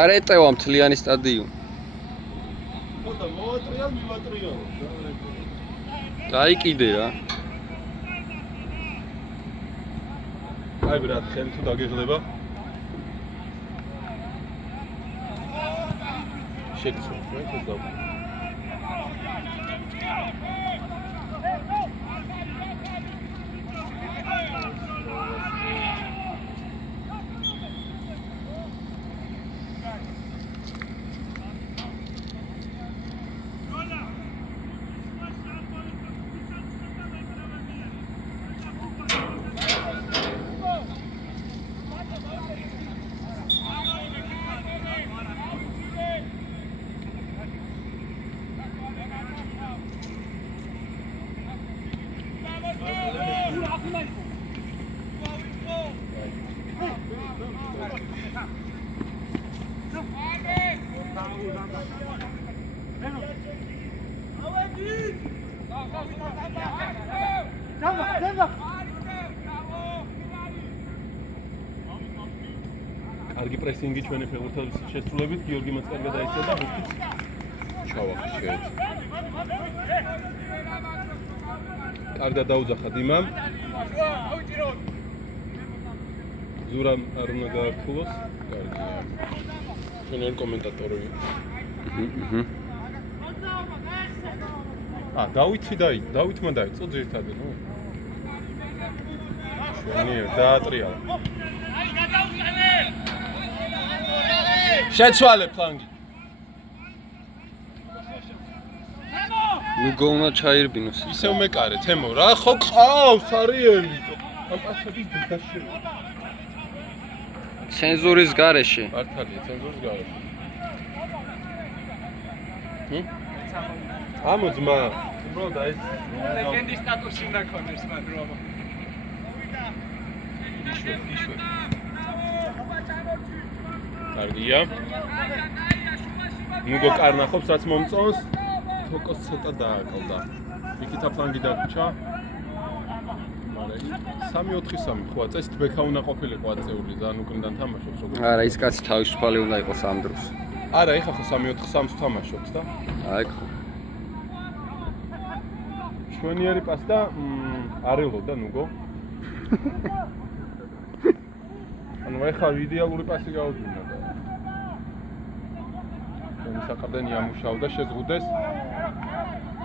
არ ეტევა მთლიანი სტადიონი. ხოდა მოვატრიალ მივატრიალ. აი კიდე რა. აი ბრატ, ხელი თუ დაგეღლება. შეგცვა, რა თქმა უნდა. კარგი პრესინგი ჩვენი ფეხბურთელის შესრულებით გიორგი მას კარგად აიცია და ბურთიც ჩავახი შეეც. კარგად დაუძახა დიმამ. ზურამ არ უნდა გაართულოს. კარგია. ჩვენ ერთ კომენტატორი. დავითმა დაიწყო ძირთადად, ნუ. ჩვენი დაატრიალა. შეცვალე ფლანგი. ნუ გოუნა ჩაირბინოს. ისევ მეკარე, თემო, რა ხო ყავს არიელი? ამ პასების დაშე. ცენზურის გარეშე. მართალია, ცენზურის გარეშე. ამოძმა. უბრალოდ ეს ლეგენდის სტატუსი უნდა ქონდეს მათ რომ. იშვე. კარგია. ნუგო კარნახობს, რაც მომწონს. თოკოს ცოტა დააკავდა. მიკითა ფლანგი დაგჭა. მაგრამ 3-4-3 ხო წესით ბექა უნდა ყოფილიყო აწეული, ზან უკრიდან თამაშობს როგორ. არა, ის კაცი თავისუფალი უნდა იყოს ამ დროს. არა, ეხა ხო 3-4-3-ს თამაშობს და. აი ხო. შვენიერი პასტა არელო და ნუგო. ანუ ეხა იდეალური პასი გაუძინა და. ჩვენი საყრდენი ამუშავდა, შეზღუდეს.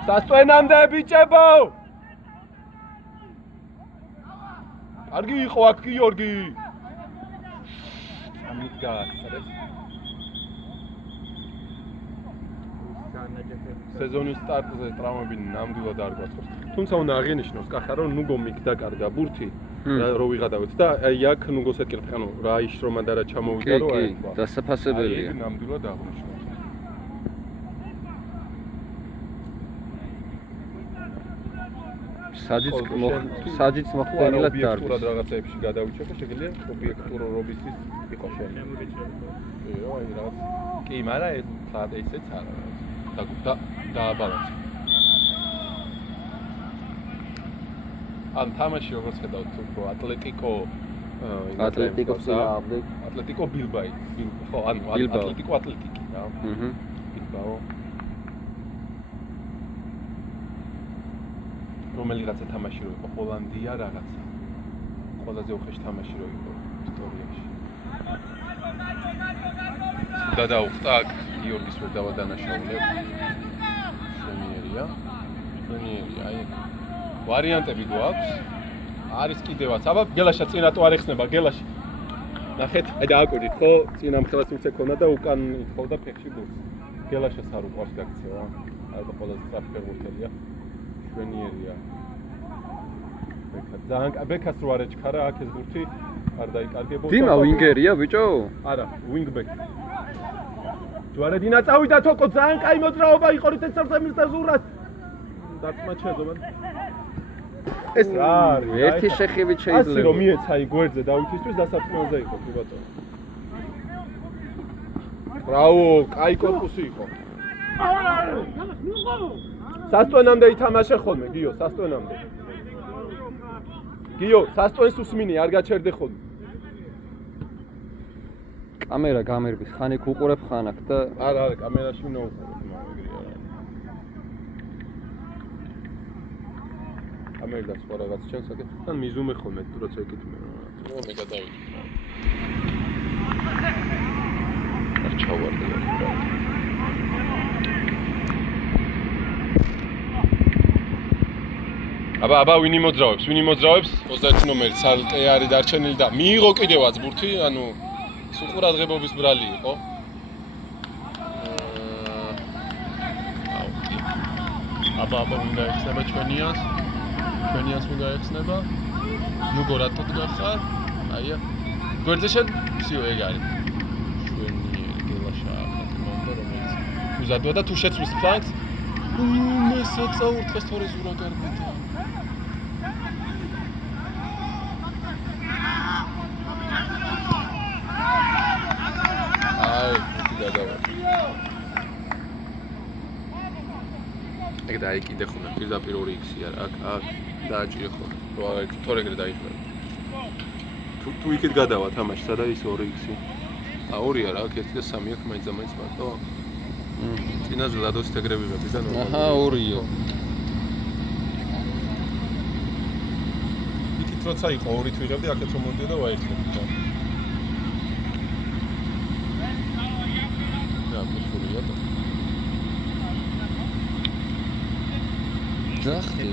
სასტვენამდე ბიჭებო! კარგი იყო აქ გიორგი. ამით გააცრეს. სეზონის სტარტზე ტრავმები ნამდვილად არ გვაწყობს. თუმცა უნდა აღინიშნოს კახა რომ ნუგო მიგდა კარგა ბურთი რო ვიღადავთ და აი აქ ნუგოს ეთქილებ, ანუ რა იშრომა და რა ჩამოვიდა რომ აი კი, დასაფასებელია. აი ნამდვილად აღნიშნავს. საჯიც მოხდენილად დარბის. ობიექტურად რაღაცეებში გადავიჩერდე, შეგიძლია ობიექტურობის იყო შემოგვიჭირე. კი, აი რაღაც. კი, მაგრამ ესეც არა. დააბალანსე. ან თამაში როგორც ხედავთ უფრო ატლეტიკო ბილბაი. ხო, ანუ ატლეტიკი რა. ბილბაო. რომელი რაცა თამაში რო იყო ჰოლანდია რაღაცა. ყველაზე უხეში თამაში რო იყო ისტორიაში. და დაუხტა აქ გიორგის ვერ დავადანაშაულებ. შვენიერია, აი ვარიანტები გვაქვს. არის კიდევაც. აბა გელაშა წინატო არ ეხსნება, გელაში. ნახეთ, აი დააკვირდით ხო? წინა მხარეს მიცე ქონა და უკან ითხოვდა ფეხში ბურთს. გელაშას არ უყვარს გაქცევა. აი და ყველაზე სწრაფი ფეხბურთელია. შვენიერია. ძალიან ბექას რო არ ეჩქარა აქ ეს ბურთი არ დაიკარგებოდა. დიმა ვინგერია ბიჭო? არა, ვინგბექი. ჯواره დინა წავიდა თოკო ძალიან კაი მოძრაობა იყო რიტენსორზე მისდაზურად. დაწმაჩედო მან. ეს რა არის? ერთი შეხებით შეიძლება. ასე რომ მიეცა აი გვერდზე დავითისთვის დასაწყმაზე იყო კი ბატონო. ბრავო, კაი კორპუსი იყო. სასტვენამდე ითამაშე ხოლმე, გიო, სასტვენამდე. გიო, სასტვენს უსმინე, არ გაჩერდე ხოლმე. კამერა გამერბის, ხან იქ უყურებ ხან აქ და არა, კამერაში უნდა უყურებ, მაგრამ ეგრე არა. კამერიდან სხვა რაღაც ჩანს აქ. თან მიზუმე ხოლმე, თუ როცა ეკითხები. მე გადავიდი. არ ჩავარდი. აბა ვინი მოძრაობს 21 ნომერი ცალკე არის დარჩენილი და მიიღო კიდევაც ბურთი, ანუ უყურადღებობის ბრალი იყო. აბა უნდა ეხსნება ჩვენიას უნდა ეხსნება. ნუ გორატო გახარ. აია. გვერდზე შედ всё ეგ არის. ჩვენი გელაშა კომანდა რომელიც უზადოა და თუ შეცვლის ფლანგს მე საწაურთხეს თორე ზურა გარბეთა. ეგ დაიკიდე ხოლმე პირდაპირ 2x-ი არა აქ დააჭირე ხოლმე რო არ თორე ეგრე დაიხვდა თუ იქით გადავა თამაში სადა ის 2x-ი 2 არა აქ 1 და 3 აქ მაინც მარტო წინაზე ლადოს თეგრებიღები და ნორმალია აჰა 2-იო იქით როცა იყო 2 თვიღებდი აქეთ რომ მომდიოდა ვაერთებდი და კუთხურია და ჯახტი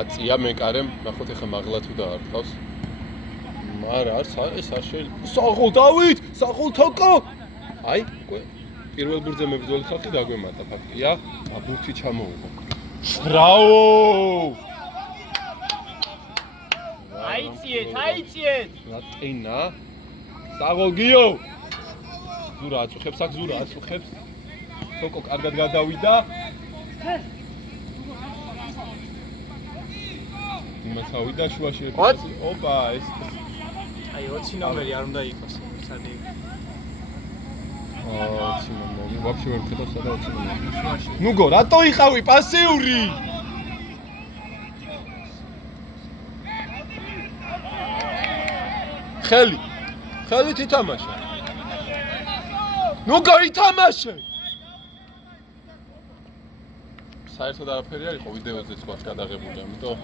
აწია მეკარემ ნახოთ ახლა მაღლა თუ დაარტყავს მარა არ ეს არ შეიძლება საღოლ დავით საღოლ თოკო აი უკვე პირველ ბურთზე მებრძოლი ხალხი დაგვემატა ფაქტია აბურთი ჩამოუღო ბრავო აიციეთ ლატინა საღოლ გიო ზურა აწუხებს აქ ზურა აწუხებს თოკო კარგად გადავიდა მასავიდა შუაში ოპა ეს აი 20 ნომერი არ უნდა იყოს სადი 20 ნომერი ვაფშე ვერ ხედავ სადა 20 ნომერი შუაში ნუგო რატო იყავი პასიური ხელით ითამაშე ნუგო ითამაშე საერთოდ არაფერი არ იყო ვიდეოზე სხვას გადაღებული ამიტომ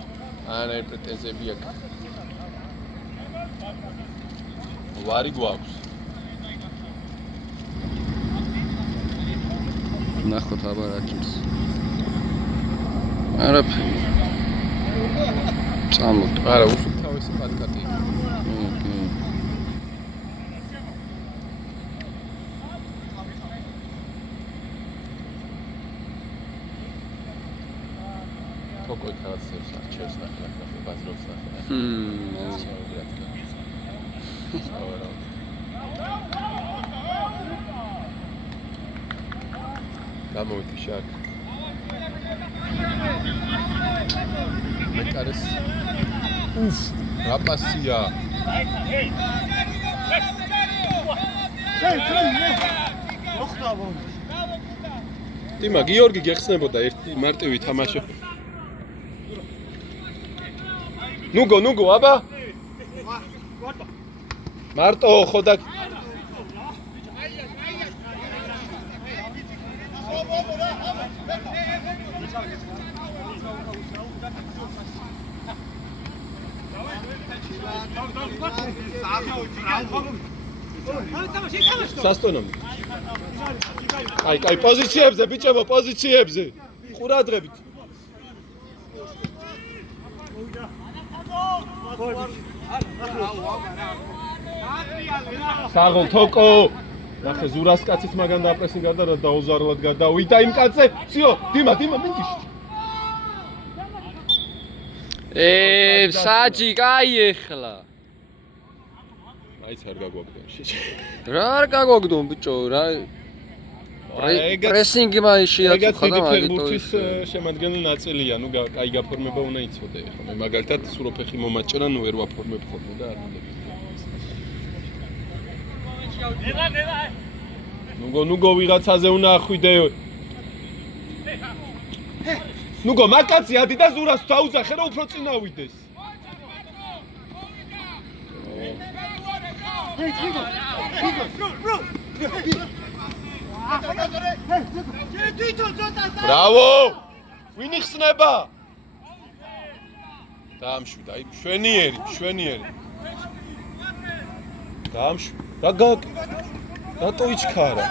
არა პრეტენზიები აქვს ვარი გვაქვს ნახოთ აბა რა ჭირს არაფერი წამოთ არა უსუფთავესი პატკატი თოკო იქაც არჩევს ნახე ბაზრობს ნახე გამოვიდი შაკ მეკარეს უფ რა პასია დიმა გიორგი გეხსნებოდა ერთი მარტივი თამაში ნუგო აბა მარტო ხოდა სასტონომი კაი პოზიციებზე ბიჭებო პოზიციებზე ყურადღებით საღოლ თოკო ნახე ზურას კაციც მაგან დააპრესინგა და დაუზარლად გადავიდა იმ კაცზე всё დიმა მინდიში საჯი კაი ეხლა აიც არ გაგვაგდონ რა არ გაგვაგდონ ბიჭო რა პრესინგი მაიშია წუხა და მაგიტოს შემადგენელი ნაწილია ნუ კაი გაფორმება უნდა იცოდე ხო მე მაგალითად სუროფეხი მომაჭრა ნუ ვერ ვაფორმებ ხოლმე და არ უნდა ნუგო ვიღაცაზე უნდა ახვიდე. ნუგო მაკაცი ადიდას ურას დაუძახე რა უფრო წინ ავიდეს. ბრავო! ვინ იხსნება? დაამშვიდა, აი მშვენიერი. რატო იჩქარა?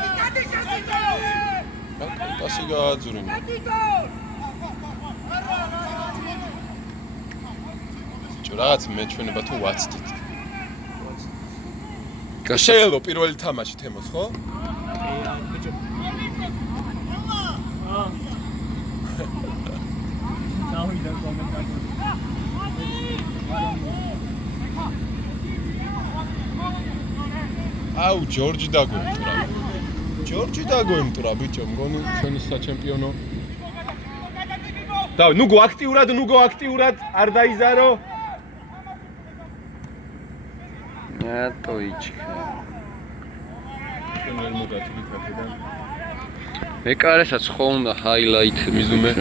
პასი გააძვრინა. რაღაც მეჩვენება თუ ვაცდით. შეიძლება პირველი თამაში თემოს, ხო? ბიჭო. დავიდა კომენტარი. აუ ჯორჯი დაგვემტვრა ბიჭო მგონი ჩვენი საჩემპიონო და ნუგო აქტიურად არ დაიზარო რატო იჩქა ჩვენ ვერ მოგაწვით აქედან მეკარესაც ხო უნდა ჰაილაითი მიზუმე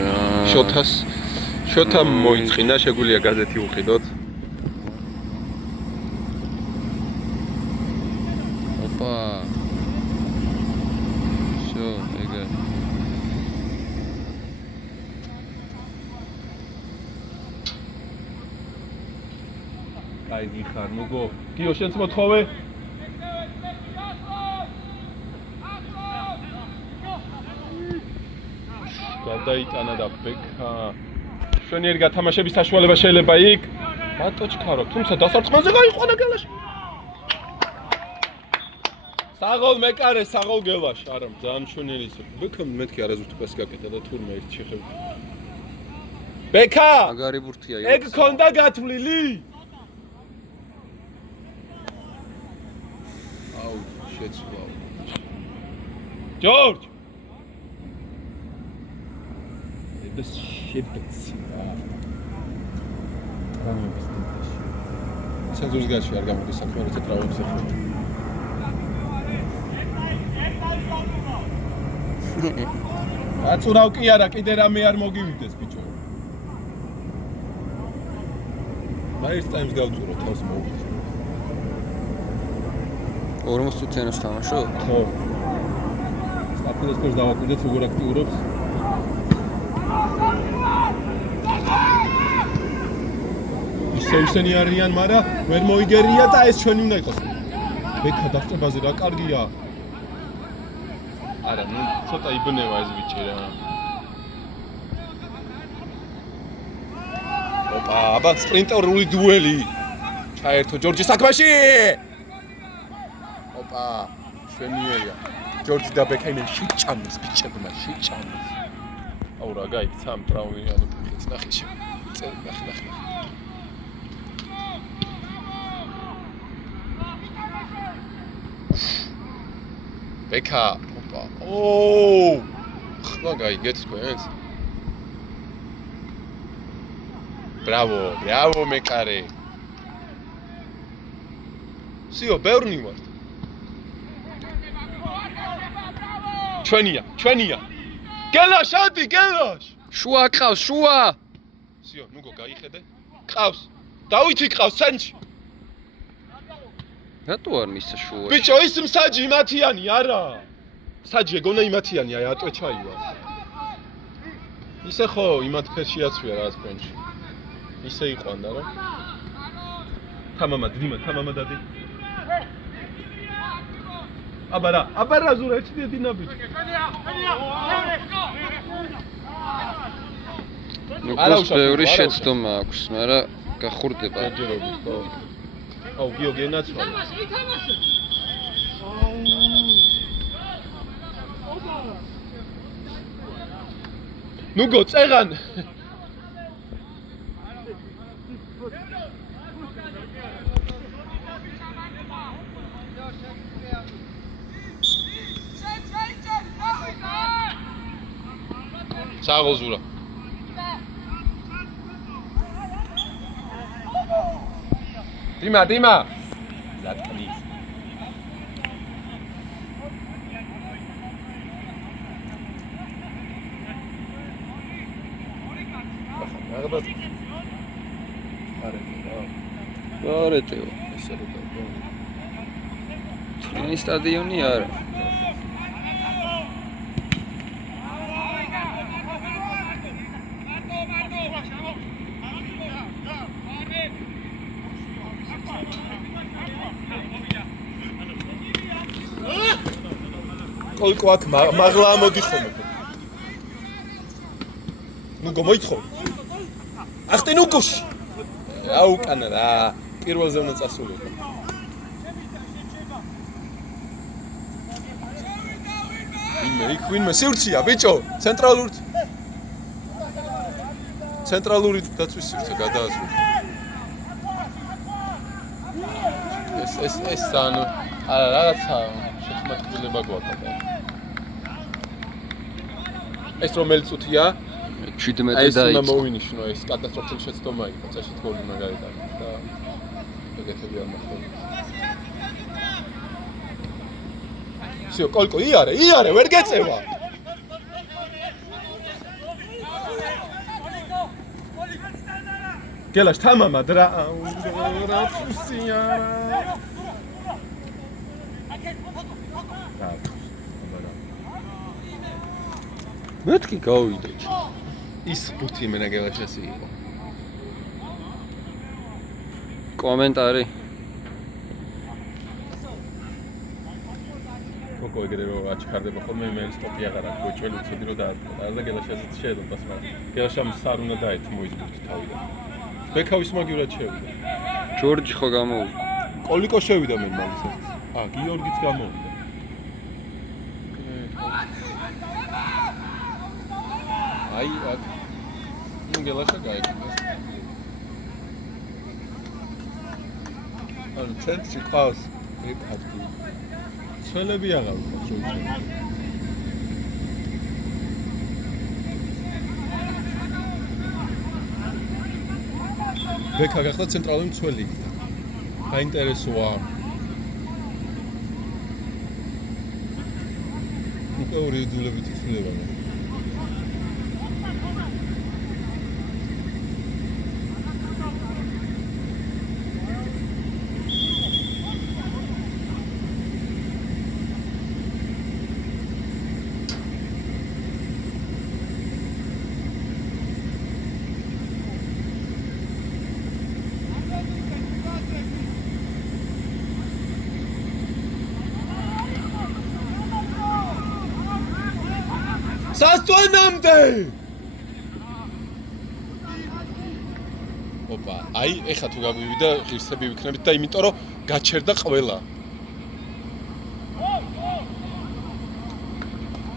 შოთა მოიწყინა შეგვიძლია გაზეთი უყიდოთ აი დიხარ ნუგო გიო შენც მოთხოვე გადაიტანა და ბექა შვენიერი გათამაშების საშუალება შეიძლება იქ რატო ჩქარო თუმცა დასარტყმელზე გაიყვანა გელაში საღოლ გელაში არა ძალიან შვენიერი ისე ბექა მეთქი არაზუსტ პასი გაკეთა და თურმე ერთ შეხები ბექა მაგარი ბურთია ეგ ქონდა გათვლილი შეცვალა ჯორჯ ეს შეფეცი სეზონის გარეშე არ გამოდის საქმე როცა ტრავმებს ეხება აწურავ კი არა კიდე რამე არ მოგივიდეს ბიჭო მაინც ტაიმს გავწურო თავს მოვიდე 40 წუთიანოს თამაშო? ხო. სტაფილოსფერს დავაკვირდეთ როგორ აქტიურობს. ისევ არიან, მაგრამ ვერ მოიგერია და ეს ჩვენი უნდა იყოს. ბექა დასწრებაზე რა კარგია. არა, ნუ ცოტა იბნევა ეს ბიჭი რა. ოპა, აბა სპრინტერული დუელი. ჩაერთო ჯორჯის საქმეში. ოპა, შვენიერია. ჯორჯი და ბექა იმენ შეჭამეს ბიჭებმა, შეჭამეს. აუ რა გაიქცა ამ ტრავმიანო ფეხით ნახე შე. ნახე. ბექა, ოპა. ოუ! ხმა გაიგეთ თქვენს? Bravo, მეკარე. სიო, ბევრნი ვართ. ჩვენია. გელაშ, ადი, გელაშ. შუა ყავს, შუა. სიო, ნუგო გაიხედე. ყავს. დავითი ყავს ცენტრში. რატო არ მისცა შუა? ბიჭო, ის მსაჯი იმათიანი არა. მსაჯი ეგონა იმათიანი, აი ატვე ჩაივა. ისე ხო, იმათ ფერში აცვია რაღაც ფრენჩი. ისე იყვანდა რა. თამამა დადი. აბარა ზურა ეცდია დინაბიჯ. ნუკლუს ბევრი შეცდომა აქვს, მაგრამ გახურდება. ჯერჯერობით ხო. აუ გიო გენაცვალა. ნუგო წეღან. საღოლ ზურა. დიმა. ლატკნის. აღარ გარეტეო. ესე რომ დაიწყო. წინა სტადიონი არა. კოლკო აქ მაღლა მოდი ხოლმე. ნუ გამოიცხო. ახტენ უკოში. რა უკანა რა. პირველზე უნდა წასულიყო. ვინმე სივრცეა ბიჭო, ცენტრალური დაცვის სივრცე გადაასვით. ეს ანუ რაღაცა შეხმატკივრება გვაქვს. ეს რომელი წუთია? 17 ეს უნდა დაიწყო. მოვინიშნო, ეს კატასტროფული შეცდომა იყო, წაში თქოლი უნდა გაიტანო და ეგეთები არ მოხდება. всё, კოლკო, იარე, ვერ გეწევა. გელაშ თამამად რა ფუსია. მეთქი გავიდე. ის ბუთი მენა გელაშასი იყო. კომენტარი. კოკო ეგრევე აჩქარდება ხოლმე მე სტოპი აღარ აქვს გვეჭველი უცოდი რომ დაარტყა და გელაშასაც შეედო პასმა გელაშამ სარ უნდა დაეთმო ის ბუთი თავიდან ბექავის მაგივრად შევიდა ჯორჯი ხო გამოვიდა კოლიკო შევიდა მე მაგისაც გიორგიც გამოვიდა აი აქ ნუ გელაშა გაიგებს ან ცენტრი ყავს ეკატი ცელები აღარ ვქოს შეიძლება. ბექა გახდა ცენტრალური მცველი. საინტერესოა. უკვე ორი იძულებით იცვლება. სასწვანამდე! ოპა, აი, ეხლა თუ გაგვივიდა, ღირსები ვიქნებით და იმიტომ რომ გაჩერდა ყველა.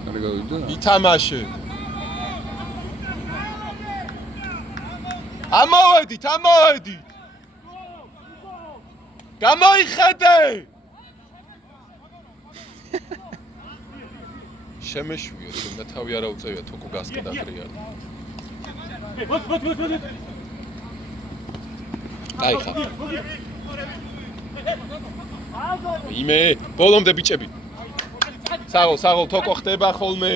არ გავიდა? ითამაშე. ამოვედით. გამოიხედე! შემეშვიო, თუნდა თავი არა უწევია, თოკო გასკდა ხრია. აი ხა. იმე, ბოლომდე ბიჭები. საღოლ, თოკო ხდება ხოლმე.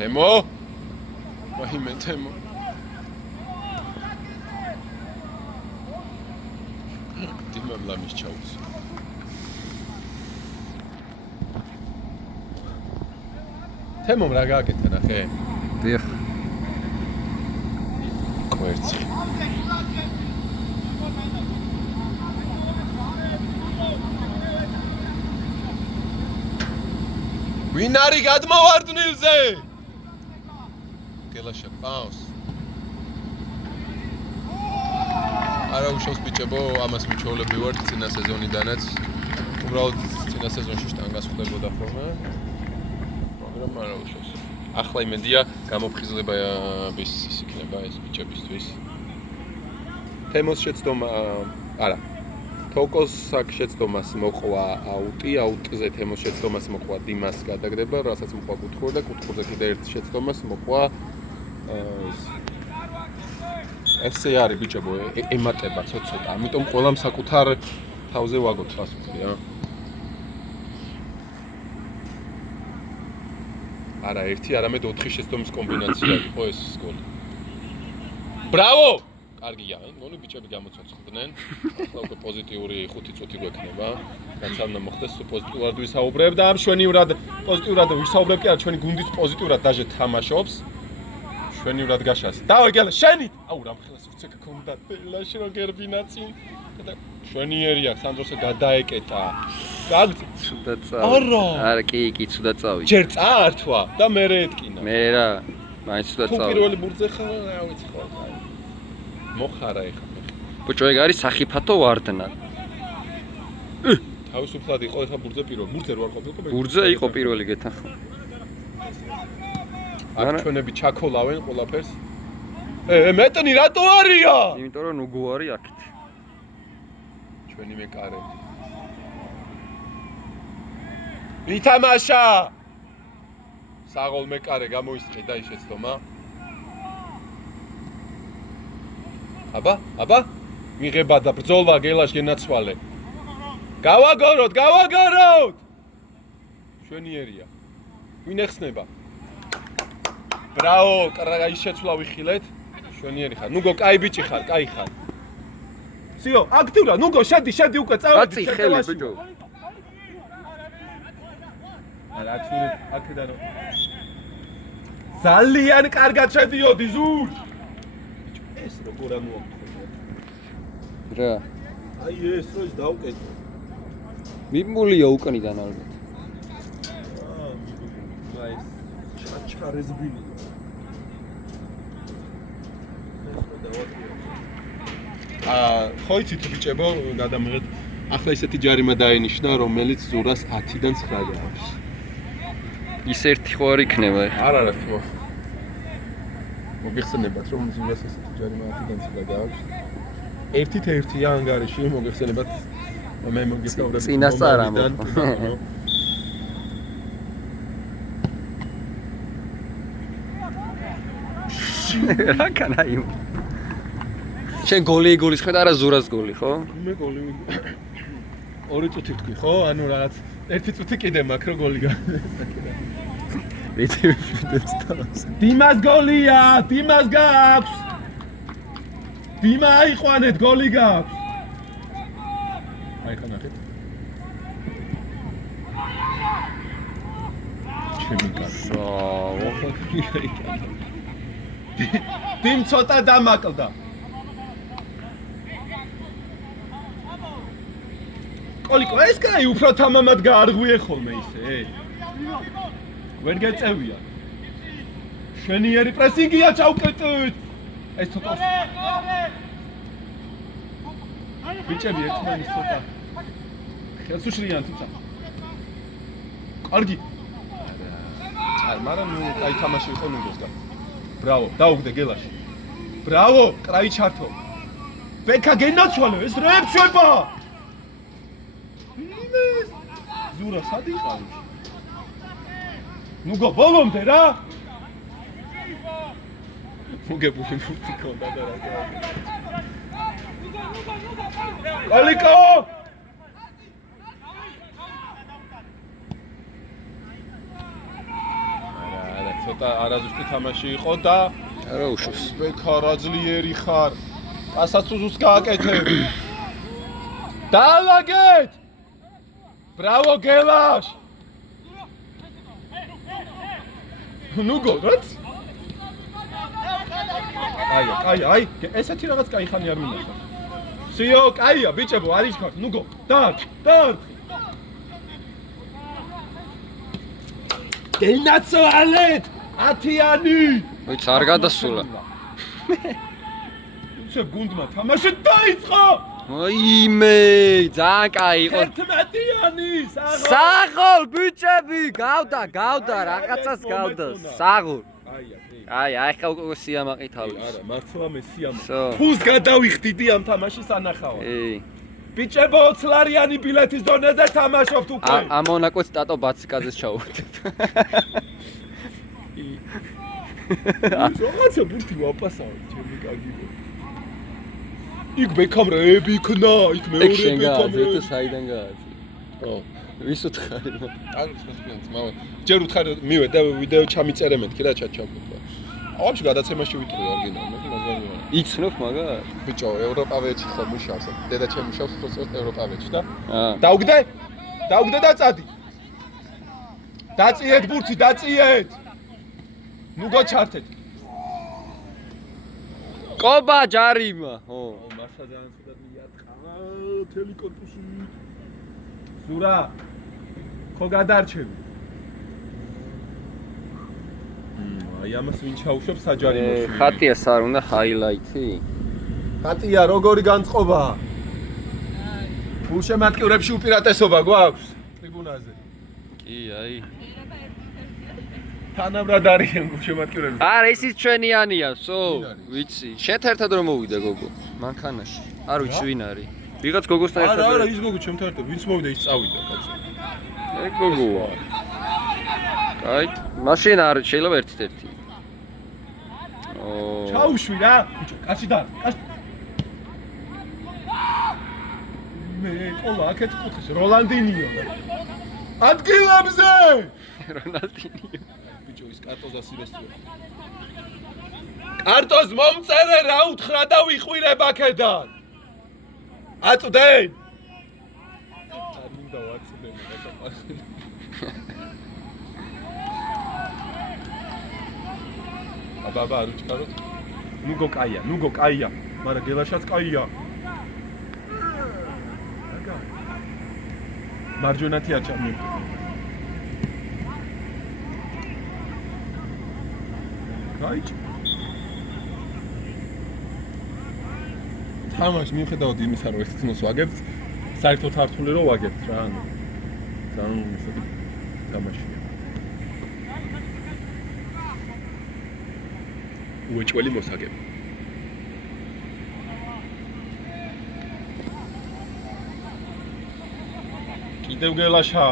თემო ვაიმე თემო დიმამ ლამის ჩაუს თემომ რა გააკეთა ნახე დიახ კვერცი ვინ არის გადმოვარდნილზე გელაშა ყავს არა უშავს ბიჭებო ამას მიჩოვლები ვარ წინა სეზონიდანაც უბრალოდ წინა სეზონში შტანგას ხდებოდა ხოლმე მაგრამ არა უშავს ახლა იმედია გამოფხიზლებების ის იქნება ეს ბიჭებისთვის თემოს შეცდომა არა თოკოს აქ შეცდომას მოყვა აუტზე თემოს შეცდომას მოყვა დიმას გადაგდება რასაც მოყვა კუთხური და კუთხურზე კიდე ერთ შეცდომას მოყვა ესე არის ბიჭებო, ემატება ცოტ-ცოტა. ამიტომ ყველამ საკუთარ თავზე ვაგოთ რას ვთქვი, რა. არა, ერთი, არამედ 4 შეცდომის კომბინაცია იყო ეს გოლი. ბრავო! კარგია, გოლი ბიჭები გამოცოცხლდნენ. ახლა უკვე პოზიტიური 5 წუთი გვექნება. რაც არ უნდა მოხდეს, პოზიტიურად ვისაუბრებ და ამ შვენივრად პოზიტიურად ვისაუბრებ კი არა, ჩვენი გუნდიც პოზიტიურად დაჟე თამაშობს. შვენივრად გაშას. დავი გელა, შენით! აუ, რამხელას უცე გქონდა ბელაში რო გერბინა წინ. და შვენიერია, სანდროსე გადაეკეტა. გაგწ. ცუდა წავი. არა. არა, კი, ცუდა წავი. ჯერ წაართვა და მერე ეტკინა. მე რა, მაინც ცუდა თუ წავი. პირველი ბურთზე ხარ, რა ვიცი ხო. მოხარა ეხა. ბიჭო, ეგ არის სახიფათო ვარდნა. თავისუფლად იყო ეხა ბურთზე პირველ. ბურთზე რო არ ყოფილიყო? ბურთზე იყო პირველი გეთახა. აქ ჩვენები ჩაქოლავენ ყველაფერს. მეტნი რატო არია? იმიტომ რომ ნუგო არის აქეთ. ჩვენი მეკარე. ითამაშა! საღოლ მეკარე გამოისყიდა ის შეცდომა. აბა? მიღება და ბრძოლა გელაშ გენაცვალე. გავაგოროთ! შვენიერია. ვინ ეხსნება? ბრაო, კრაი შეცვლა ვიხილეთ. შვენიერი ხარ. ნუგო, კაი ბიჭი ხარ, კაი ხარ. სიო, აქტიურა, ნუგო, შედი უკვე წავედი. კაცი ხელი ბიჭო. არა, აქედან. ძალიან კარგად შედიოდი, ზურ. ეს როგორ ამოაქვს? რა. აი ეს რო ის დაუკეთე. მიმულია უკნიდან ალბათ. აი ეს ჩარეზბილი. ხო იცით ბიჭებო, გადამიღეთ. ახლა ისეთი ჯარიმა დაენიშნა, რომელიც ზურას 10-დან 9 გააქვს. ის ერთი ხო არ იქნება ეხლა. არა, თქო. მოგეხსენებათ, რომ ზურას ესეთი ჯარიმა 10-დან 9 გააქვს. ერთით ერთია ანგარიში, მოგეხსენებათ. მე მოგესწავლებ. წინასწარ ამო. რა კანაიმ. შენ გოლის ხედა არა ზურას გოლი, ხო? მე გოლი. 2 წუთი ვთქვი, ხო? ანუ რაღაც 1 წუთი კიდე მაქვს, რომ გოლი გაკეთე. დიმას გოლია, დიმას გააქვს. დიმა აიყვანეთ, გოლი გააქვს. აი ხა ნახეთ. ჩემი კაცო. დიმ ცოტა დამაკლდა. კოლიკო, ეს კაი უფრო თამამად გაარღვიე ხოლმე ისე. ვერ გეწევია. შვენიერი პრესინგია ჩავკეტეთ. ეს ცოტა. ბიჭები ერთმანეთს ცოტა. ხელს უშლიან თუცა. კარგი. მაგრამ კაი თამაში იყო ნუგოსგა. ბრავო, დაუგდე გელაში. ბრავო, კრაი ჩართო. ბექა გენაცვალე, ეს რეებს შვება. ზურა სად იყავი? ნუგო ბოლომდე რა? მოგებული ფუტი კონდა და რა. კოლიკო! არა, ცოტა არაზუსტი თამაში იყო და არა უშავს. ბექა რა ძლიერი ხარ. პასაცუზუს გააკეთე. დაალაგეთ! Bravo გელაშ! ნუგო, რაც? აი, ესეთი რაღაც კაი ხანი არ მინახავს. სიო, კაია, ბიჭებო, არის ხარ, ნუგო, დართ. გენაცვალეთ! 10-იანი! ვიც არ გადასულა. უცებ გუნდმა თამაში დაიწყო! აიმე, ძალიან კაი იყო. 11-იანი, საღოლ ბიჭები, გავდა, რაღაცას გავდა. საღოლ. აი, ახლა უკვე სიამაყი თავის. არა, მართლა მე სიამაყი. სო. ფულს გადავიხდიდი ამ თამაშის ანახავად. ბიჭებო, 20-ლარიანი ბილეთის დონეზე თამაშობთ უკვე. ამ მონაკოც ტატო ბაციკაძეს ჩაუვარდებ. რაღაცა ბურთი ვაპასავთ, ჩემი კარგი. იქ ბექამრები იქნა, იქ მეორე შენ გააძე ბექამრები. თუ საიდან გააძე? ო, ვის უთხარი? არ ვიცი, მამა. ჯერ უთხარი მივედ და ვიდეო ჩამიწერე მეთქი რა ჩამოკვდა. აუში გადაცემაში ვიტყვი ორიგინალ, მე მაზარია. იცნობ მაგას? ბიჭო, ევროპავეთში ხომ მუშავს. დედა ჩემი მუშავს უბრალოდ ევროპავეთში და აა. დაუგდე? დაუგდე და წადი. დაწიეთ ბურთი, დაწიეთ. ნუ გაჩართეთ. კობა ჯარიმა. ო. მასა ძალიან ცუდად მიატყა. თელი კორპუსი. ზურა. ხო გადარჩები. აი ამას ვინ ჩაუშვებს საჯარიმოში? ხატიას არ უნდა ჰაილაითი? ხატია როგორი განწყობა? გულშემატკივრებში უპირატესობა გვაქვს ტრიბუნაზე. კი, აი. თანაბრად არიან გულშემატკივრები. არა, ისიც ჩვენიანია, სო, ვიცი. შენ ერთად რომ მოვიდა გოგო, მანქანაში. არ ვიცი ვინ არის. ვიღაც გოგოსთან ერთად. არა, ის გოგო ჩემთან ერთად, ვინც მოვიდა ის წავიდა, კაცო. ეგ გოგოა. აი, მაშინ არ შეიძლება ერთი. ო. ჩაუშვი რა, ბიჭო, კაცი და, კაცი. მე ყოლა აქეთ კუთხეს, როლანდინიო. ადგილებზე! რონალდინიო. ბიჭო, ის კარტოზ ასირესწია. კარტოზ მომწერე რა უთხრა და ვიყვირებ აქედან. აწვდენ! არ მინდა ვაწვდენ რა. აბა, რუჩკარო. ნუგო კაია, მაგრამ გელაშაც კაია. აგა. მარჯვენათი აჭამი. კაი. თამაში მიუხედავად იმისა, რომ ეს თმოს ვაგებთ, საერთოდ ქართული რო ვაგებთ რა, ანუ ძალიან ისეთი თამაშია. უეჭველი მოსაგები. კიდევ გელაშა.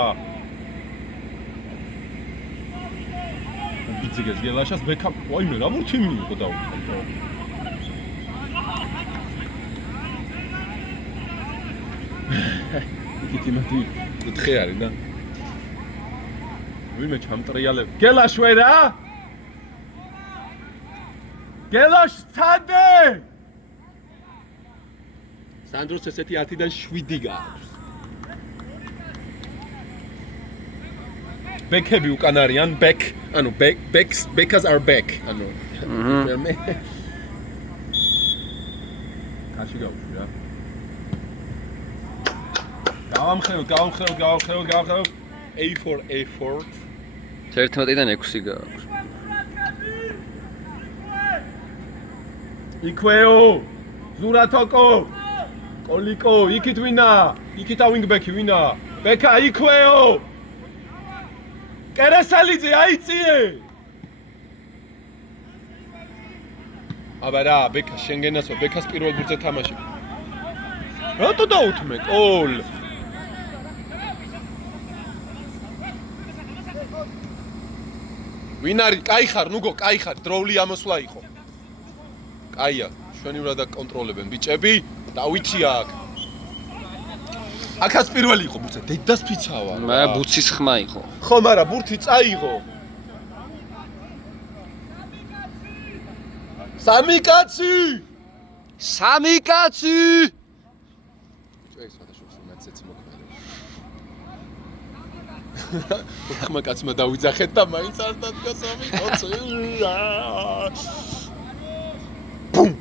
ბიძგეს გელაშას ბექა, ვაიმე რა მურთი მიიღო დაუხალ. იქით იმათი კუთხე არის და ვინმე ჩამტრიალებ. გელაშ ვერა? გელაშ ცადე! სანდროს ესეთი 10-დან 7 გააქვს. ბექები უკან არიან, ანუ backs are back, ანუ მე კაში გავუშვი რა. გავამხელოთ. A4. 11-დან 6 გააქვს. იქვეო, ზურათოკო, კოლიკო, იქით ვინა? იქით ავინგბექი ვინა? ბექა იქვეო. კერესალიძე აიწიე. აბა რა, ბექა შენგენასო, ბექას პირველ ბურთზე თამაში. რატო დაუთმე? კოლ. ვინ არის? კაი ხარ, ნუგო, კაი ხარ, დროული ამოსვლა იყო. კაია, ჩვენი ვრადა კონტროლებენ ბიჭები, დავითი აქ. აქაც პირველი იყო ბურთზე, დედას ფიცავა. მე ბუცის ხმა იყო. ხო, მაგრამ ბურთი წაიღო. სამი კაცი! ეს ფოტოშოპს მეცეც მოქმედა. ხმა კაცმა დავიძახეთ და მაინც არ დადგა სამი კაცი. ბუმ!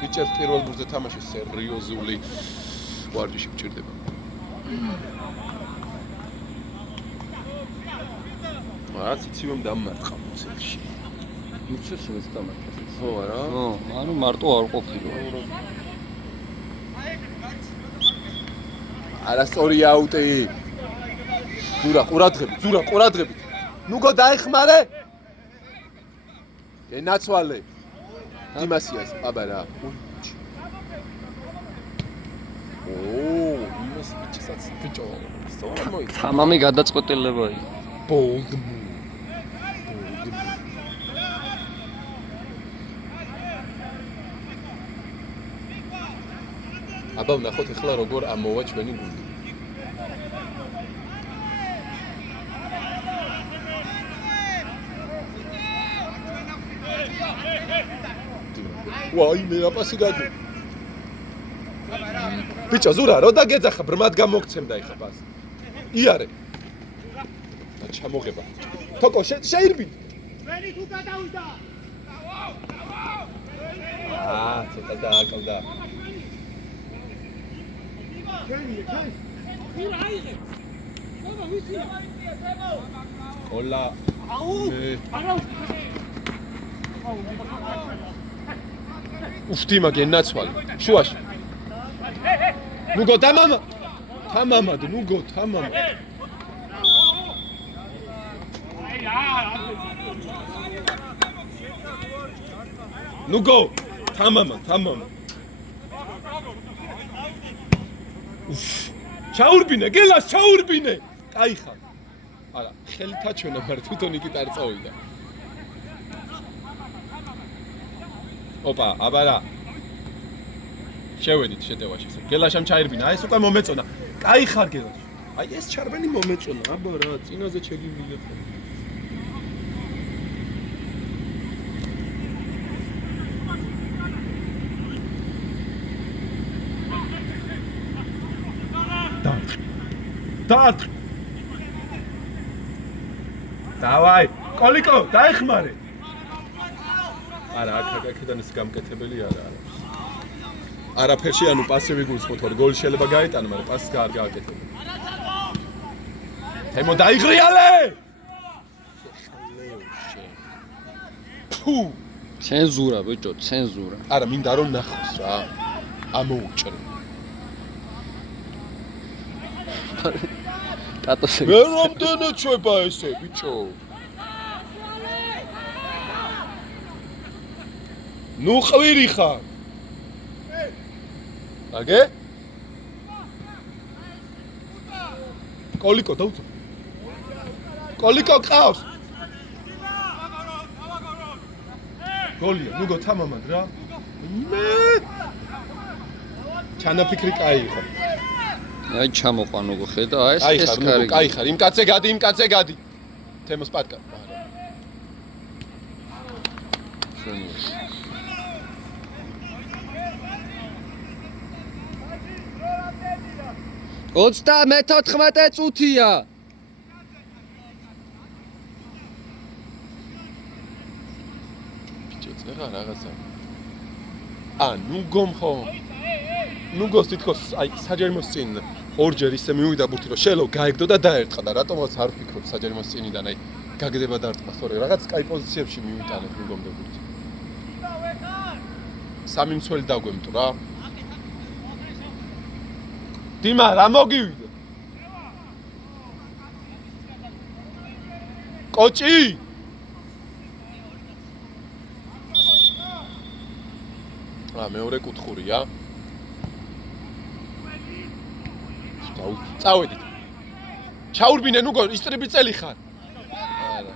ბიჭებს პირველ ბურთზე თამაში სერიოზული ვარჯიში გჭირდება. რაც იცივემ დამმარტყა მოცელში. მუცელში მეც დამარტყა. ხო არა? ო, ანუ მარტო არ ყოფილა. არასწორი აუტი. ზურა ყურადღებით. ნუგო დაეხმარე. გენაცვალე. დიმასიას, აბა რა. იმას ბიჭსაც ბიჭო. სწორად მოიწა. თამამი გადაწყვეტილება იყო. Bold move. აბა ვნახოთ ახლა როგორ ამოვა ჩვენი გუნდი. ვაი მე აპასი გადი. ბიჭო ზურა რო დაგეძახა ბრმად გამოგცემდა ეხა პასი. იარე. და ჩამოღება. თოკო შეირბი. ვენი თუ გადავიდა. ცოტა დააკავდა. კოლა. uftima გენაცვალე. შუაში. ნუგო დამამა. თამამად, ნუგო თამამა. ნუგო თამამა. ჩაურბინე, გელას ჩაურბინე. კაი ხარ. არა, ხელით აჩვენა მაგრამ თვითონ იქით არ წავიდა. ოპა, აბარა. შევედით შეტევაში. გელაშამ ჩაირბინა. აი ეს უკვე მომეწონა. კაი ხარ გელაშ. აი ეს ჩარბენი მომეწონა. აბარა, წინაზე შეგივიდა. დათ. დავაი, კოლიკო, დაიხმარე. არა, აქედან ის გამკეთებელი არა. არაფერში ანუ პასივი გულისხმობ, თორე გოლი შეიძლება გაიტანო, მაგრამ პასს არ გააკეთებია. თემო დაიღრიალე! ფუ! ცენზურა, ბიჭო, ცენზურა. არა, მინდა რომ ნახოს რა. ამოუჭრე. ტატოსე. მე რამდენი ჩვება ესე, ბიჭო? ნუ ყვირი ხარ. აგე? კოლიკო დაუწო. კოლიკო ყავს. გოლია, ნუგო თამამად რა. მე ჩანაფიქრი კაი იყო. აი ჩამოყვანო ხედა, აი ეს კარი. კაი ხარ, იმ კაცზე გადი. თემოს პატკა. შენია. 34 წუთია. ბიჭო, წერა რაღაცა. ნუ გომხო. ნუ გოს თითქოს აი საჯერიმოს წინ ორჯერ ისე მივიდა ბურთი რომ შელო გაეგდო და დაერტყა და რატომაც არ ვფიქრობ საჯერიმოს წინიდან აი გაგდება და არტყა, სწორედ რაღაც კაი პოზიციებში მივიტანეთ ნუ გომდე ბურთი. სამი მცველი დაგვემტო რა. დიმა რა მოგივიდა? კოჭი! მეორე კუთხურია. წავედით. ჩაურბინე ნუ ისტრიბი წელი ხარ. არა.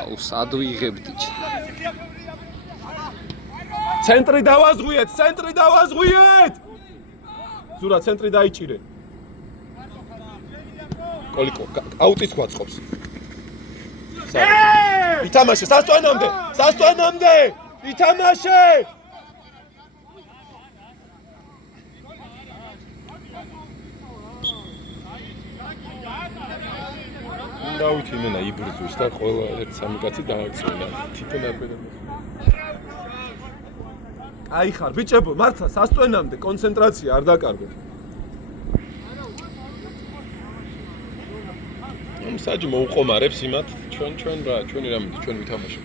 აუ, სად ვიღებდი? ცენტრი დავაზღვიეთ! ზურა ცენტრი დაიჭირე. კოლიკო, აუტის გვაწყობს. ითამაშე, სასტვენამდე! ითამაშე! დავით იმენა იბრძვის და ყველა ერთ სამი კაცი დააგწვენა. თვითონ არ ხედავ. აი ხარ, ბიჭებო, მართლა სასტვენამდე კონცენტრაცია არ დაკარგეთ. საჯი მოუყომარებს იმათ, ჩვენ რა, ჩვენი რამე, ჩვენ ვითამაშებ.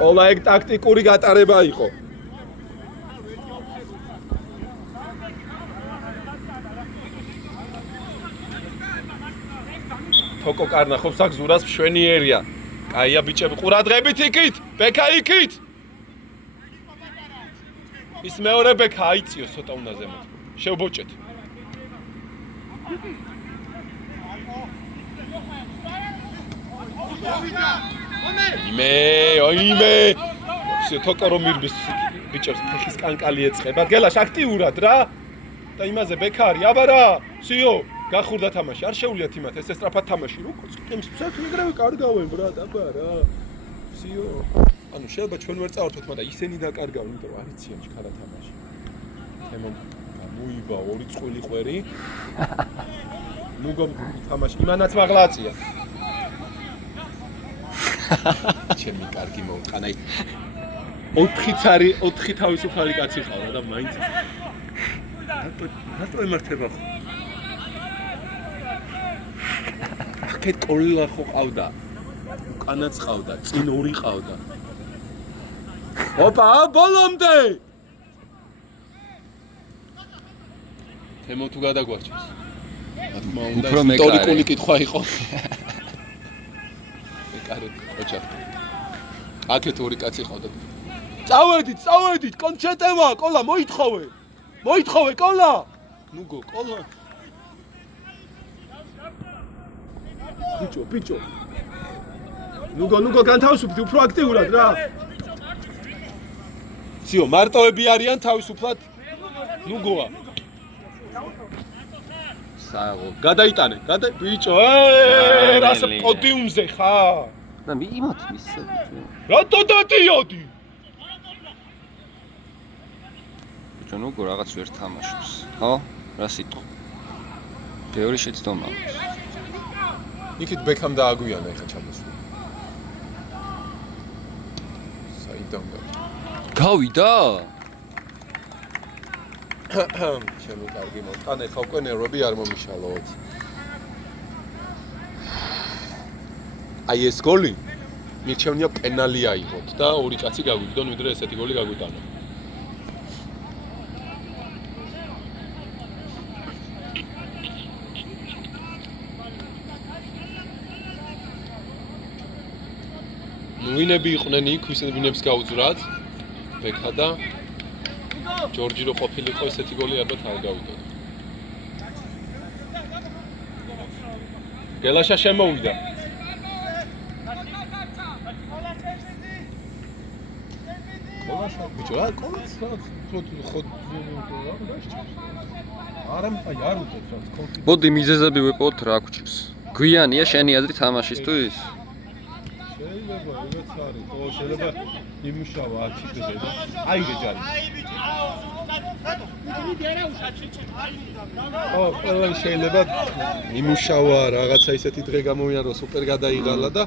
ყველა ეგ ტაქტიკური გატარება იყო. თოკო კარნახობს აქ ზურას მშვენიერია. კაია ბიჭები, ყურადღებით იქით, ბექა იქით. ის მეორე ბექა აიწიოს ცოტა უნდა ზემოთ. შევბოჭეთ. იმე. სიო თოკო რომ მირბის ბიჭებს ფეხის კანკალი ეწყება. გელაშ აქტიურად რა. და იმაზე ბექარი, აბა რა. სიო, გახურდა თამაში. არ შეულიათ იმათ ესე სწრაფად თამაში. როგორც ტიმს ფსათი ეგრევე კარგავენ ბრატ, აბა რა. სიო. ანუ შეიძლება ჩვენ ვერ წავართოთ, მაგრამ ისინი დაკარგავენ, იმიტომ რომ არ იციან ჩქარა თამაში. თემო გამოიბა ორი წყვილი ყვერი. ნუ თამაში იმანაც მაღლააცია. ჩემი კარგი მოუყანა. 4 თავისუფალი კაცი ყავდა და მაინც რატო ემართება ხო? აქეთ კოლილა ხო ყავდა. უკანაც ყავდა, წინ ორი ყავდა. ოპა, ბოლომდე! თემო თუ გადაგვარჩეს. თქმა უნდა, ისტორიკული კითხვა იყო. მეკარე ოჯახი. აქეთ ორი კაცი ყავდა. წავედით, კონჩეტევა, კოლა მოითხოვე. მოითხოვე, კოლა. ნუგო, კოლა. ბიჭო. ნუგო, განთავისუფლდი უფრო აქტიურად რა. სიო, მარტოები არიან თავისუფლად. ნუგოა. საერთო. გადაიტანე, ბიჭო, რას პოდიუმზე ხარ? და იმათ მისცე ბიჭო. რატო დადიოდი? ბიჭო, ნუ რაღაც ვერ თამაშობს. ხო? რა სიტყვა? ბევრი შეცდომა. იქით ბექამ დააგვიანა ეხა ჩამოსვლა. საიდან გავიდა? ჩემი კარგი მოყანე ხა უკვე ნერვები არ მომიშალოთ. აი ეს გოლი მირჩევნია პენალი აიღოთ და ორი კაცი გაგვიგდონ ვიდრე ესეთი გოლი გაგვიტანა. ნუ ვინები იყვნენ იქ, ვინებს გაუძვრათ? ბექა და ჯორჯი რო ყოფილიყო ესეთი გოლი ალბათ არ გავიდოდა. გელაშა შემოვიდა. კოლასა ბიჭო, კოლას ხოდ არ უტევს რაც კონფლიქტი. მოდი მიზეზები ვეპოვოთ რა გვჭირს. გვიანია შენი აზრით თამაშისთვის? შეიძლება ეგეც არის. ხო, შეიძლება იმუშავა აჩიტზე და აიგე ჯარი. ო, ყველა შეიძლება იმუშავა რაღაცა ისეთი დღე გამოვიდა რომ სუპერ გადაიღალა და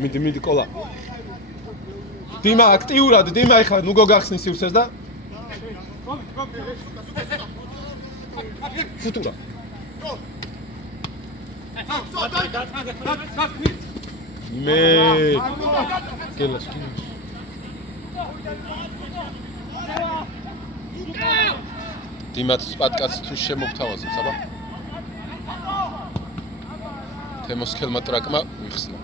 მიდი კოლა. დიმა აქტიურად, დიმა ეხლა ნუ გოგახსნის სივრცეს და ფუტურა. მე გელას კიდე. დიმაც სპატკაც თუ შემოგთავაზებს, აბა. თემოსქელმა ტრაკმა ვიხსნა.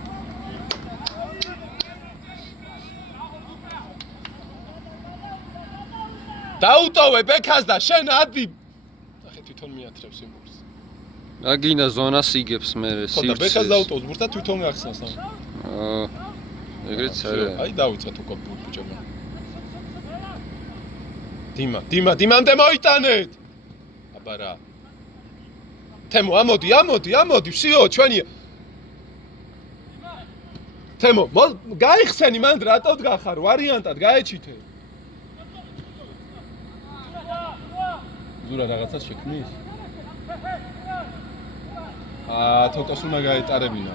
დაუტოვე ბექას და შენ ადი. ახე თვითონ მიათრებს იმურს. აგინა ზონას იგებს მე ხო და ბექას დაუტოვს ბურთს და თვითონ გახსნას ამ. ეგრეც არა. აი დავიწყეთ უკვე ბიჭებმა. დიმამდე მოიტანეთ. აბა რა. თემო ამოდი, ვსიო, ჩვენია. თემო, გაიხსენი მანდ რატო დგახარ? ვარიანტად გაეჩითე. ზურა რაღაცას შექმნის? თოკოს უნდა გაეტარებინა.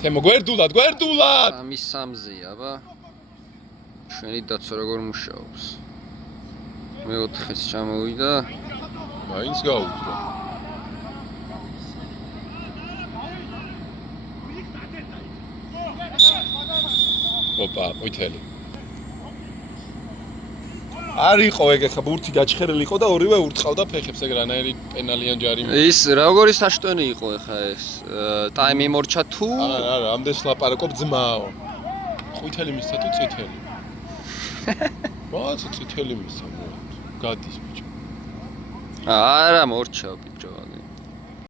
თემო, გვერდულად! ამის სამზე, აბა. ჩვენი დაცვა როგორ მუშაობს? მე 4-ს ჩამოვიდა. მაინც გაუძრა. ოპა, ყვითელი. არ იყო ეგ ხა ბურთი გაჩხერილი იყო და ორივე ურთხავდა ფეხებს ეგ რანაირი პენალიან ჯარი. ის როგორი საშტენი იყო ხა ეს? ტაიმი მორჩა თუ? არა, ამდენს ლაპარაკობ ძმაო. ყვითელი მისცა თუ წითელი? რა წითელი მისცა? გადის ბიჭო. არა, მორჩა ბიჭო.